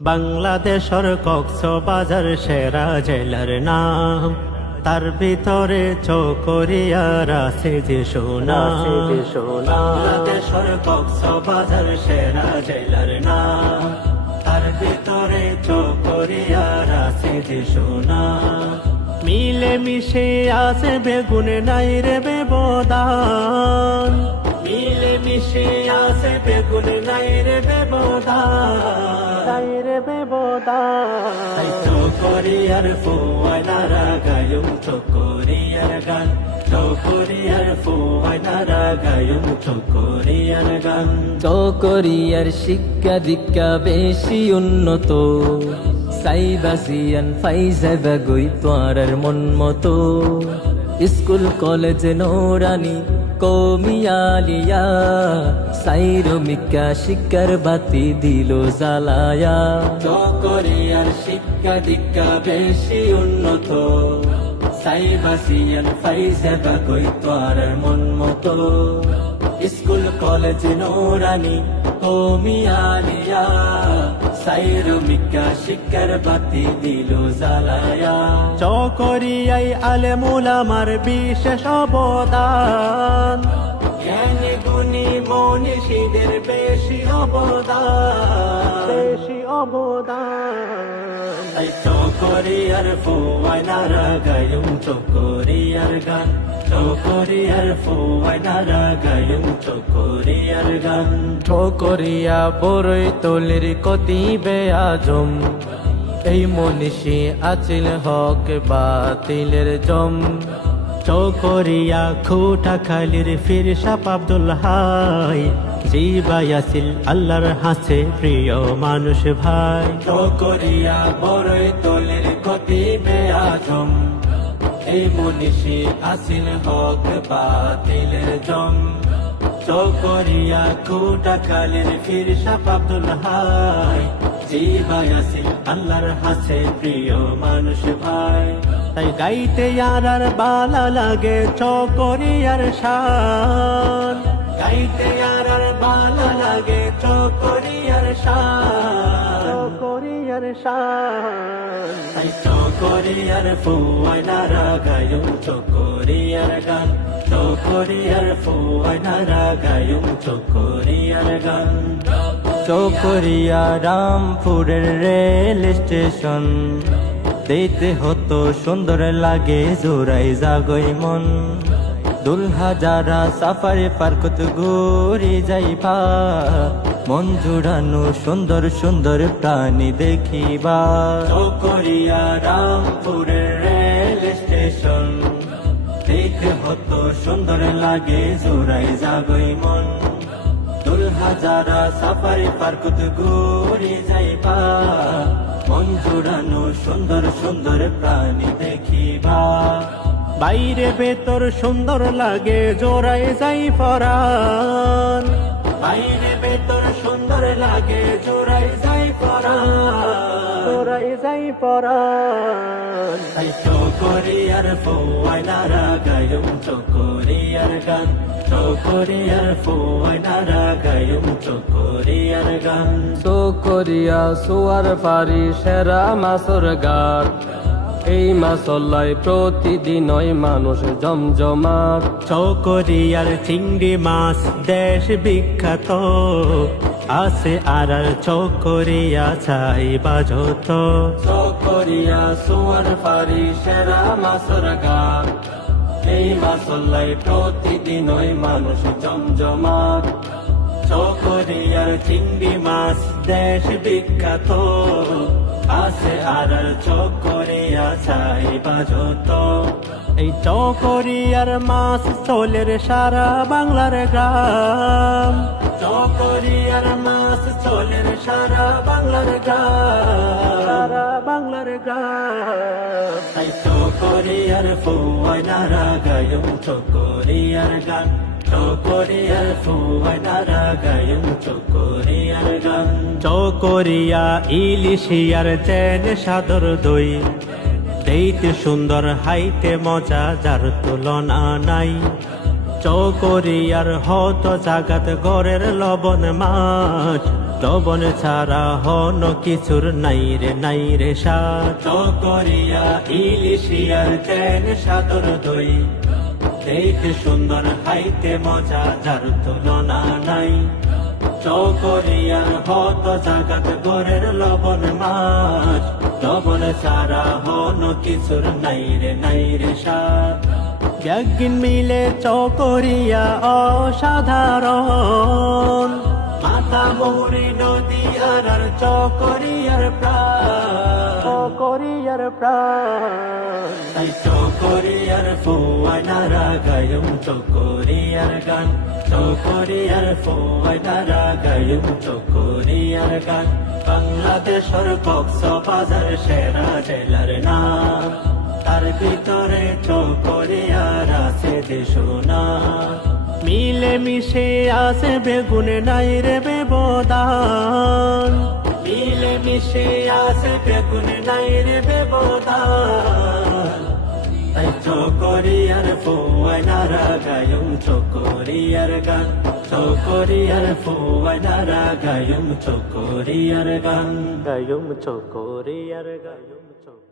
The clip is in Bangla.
বাংলাদেশের কক্সবাজার সেরা জেলার নাম, তার ভিতরে চকরিয়ার আছে যে সোনা। বাংলাদেশের কক্সবাজার সেরা জেলার নাম, তার ভিতরে চকরিয়ার আছে যে সোনা। মিলে মিশে আছে বেগুনে নাই রে ব্যবধান, মিলে মিশে আছে বেগুনে নাই রে ব্যবধান, চকরিয়ার ফুয়াইনারা গায়ুম চকরিয়ার গান, চকরিয়ার ফুয়াইনারা গায়ুম চকরিয়ার গান। চকরিয়ার শিক্ষা দীক্ষা বেশি উন্নত, সাইবাসিয়ান ফাইজাবা গই তোয়ার মন মতো। স্কুল কলেজ নোরানি কমিয়ালিয়া, সাইরমিকা শিক্ষার বাতি দিল জ্বালায়া। চকরিয়ার শিক্ষা দীক্ষা বেশি উন্নত, সাইবাসিয়ান ফাইজাবা গই তোয়ার মন মতো। স্কুল কলেজ নোরানি কমিয়ালিয়া, সাইরমিকা শিক্ষার বাতি দিল জ্বালায়া। চকরিয়ায় আলেমুল আমার বিশেষ অবদান, জ্ঞানী গুণী মনীষীদের বেশি অবদান, বেশি অবদান। তাই চকরিয়ার ফুয়াইনারা গায়ুম চকরিয়ার গান, চকরিয়ার ফুয়াইনারা গায়ুম চকরিয়ার গান। চকরিয়া বড়ই তলির কতিবে আজম, এই মনীষী আছিল হক বাতিলের জম। চকরিয়া খুটাখালীর ফিরসাপ আব্দুল হাই, জিবাই আসিল আল্লাহর হাসে প্রিয় মানুষ ভাই। চকরিয়া বড়ই তলির কতিবে আজম, এই মনীষী আসিল হক বাতিলের জম। চকরিয়া খুটাখালীর ফিরসাপ আব্দুল হাই, জিবাই আসিল আল্লাহর হাসে প্রিয় মানুষ ভাই। তাই গাইতে আর বালা লাগে চকরিয়ার শান, গাইতে আর বালা লাগে চকরিয়ার শান, চকরিয়ার শান। তাই চকরিয়ার ফুয়াইনারা গায়ুম চকরিয়ার গান, চকরিয়ার ফুয়াইনারা গায়ুম চকরিয়ার গান। চকরিয়া রামপুরের রেল স্টেশন, দেখতে হতো সুন্দর লাগে জোড়াই জাগই মন। দুলহা যারা সাফারি পার্কত ঘুরি যাইবা, মন জুড়ানো সুন্দর সুন্দর প্রাণী দেখিবা। চকরিয়া রামপুরের রেল স্টেশন, দেখতে হতো সুন্দর লাগে জোড়াই জাগই মন। দুলহা যারা সাফারি পার্কত ঘুরি যাইবা, মন জুড়ানো সুন্দর সুন্দর প্রাণী দেখিবা। বাইরে ভেতর সুন্দর লাগে জোড়াই যাই পরাণ, বাইরে ভেতর সুন্দর লাগে জোড়াই যাই পরাণ, জোড়াই যাই পরাণ। তাই চকরিয়ার ফুয়াইনারা গায়ুম চকরিয়ার গান, চকরিয়ার ফুয়াইনারা গায়ুম চকরিয়ার গান। চকরিয়া সোয়ার পারি সেরা মাছর গার, এই মাছলাই প্রতিদিনই মানুষ জমজমাট। চকরিয়ার চিংড়ি মাছ দেশ বিখ্যাত, আছে আর চকরিয়া চাই বাজত। চকরিয়া সোয়ার পারি সেরা মাছর গার, এই মাছলাই প্রতিদিনই মানুষ জমজমাট। চকরিয়ার চিংড়ি মাছ দেশ বিখ্যাত, আছে আর চকরিয়া চাই বাজত। এই চকরিয়ার মাছ চলের সারা বাংলার গ্রাম, চকরিয়ার মাছ চলের সারা বাংলার গ্রাম, সারা বাংলার গ্রাম। তাই চকরিয়ার ফুয়াইনারা গায়ুম চকরিয়ার গান, চকরিয়ার ফুয়াইনারা গায়ুম চকরিয়ার গান। চকরিয়া ইলিশিয়ার চেন সাদর দই, দেখতে সুন্দর হাইতে মজা যার তুলনা নাই। চকরিয়ার হত জাগাত গড়ের লবণ মাছ, লবণ ছাড়া হন কিছুর নাই রে স্বাদ চকরিয়া ইলিশিয়ার চেন সাদর দই দেখতে সুন্দর খাইতে মজা যার তুলনা নাই চকরিয়ার হত জাগাত গরের লবণ মাছ লবণ ছাড়া হন কিছুর নাই রে স্বাদ একদিন মিলে চকরিয়া অসাধারণ মাতা মৌরি নদী আর চকরিয়ার প্রাণ তাই চকরিয়ার ফোয়ানারা গায়ুম চকরিয়ার গান চকরিয়ার ফোয়ানারা গায়ুম চকরিয়ার গান বাংলাদেশের কক্সবাজার সেরা জেলার নাম তার ভিতরে চকরিয়ার আছে দেশনা মিলে মিশে আছে বেগুন নাই রে ব্যবধান মিলে মিশে আছে বেগুন নাই রে ব্যবধান তাই চকরিয়ার ফোয়ানারা গায়ুম চকরিয়ার গান চকরিয়ার ফোয়ানারা গায়ুম চকরিয়ার গান গায়ুম চকরিয়ার গায়ুম চক